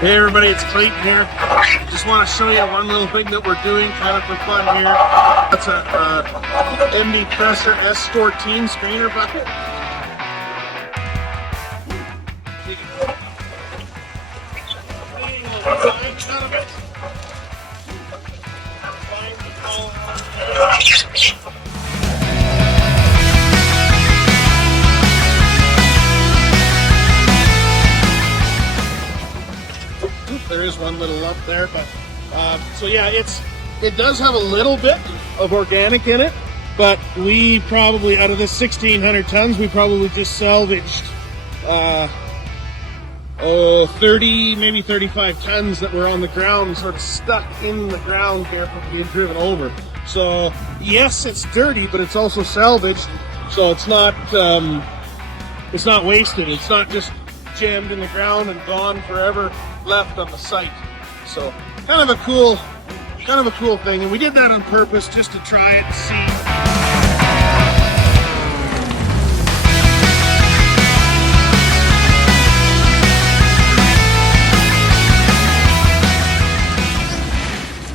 Hey everybody, it's Clayton here. Just want to show you one little thing that we're doing kind of for fun here. That's a MD Presser S14 screener bucket. There is one little lump there, but so yeah, it does have a little bit of organic in it, but we probably, out of this 1,600 tons, we probably just salvaged 30, maybe 35 tons that were on the ground, sort of stuck in the ground here from being driven over. So yes, it's dirty, but it's also salvaged, so it's not wasted. It's not just jammed in the ground and gone forever, left on the site. So kind of a cool thing, and we did that on purpose just to try it and see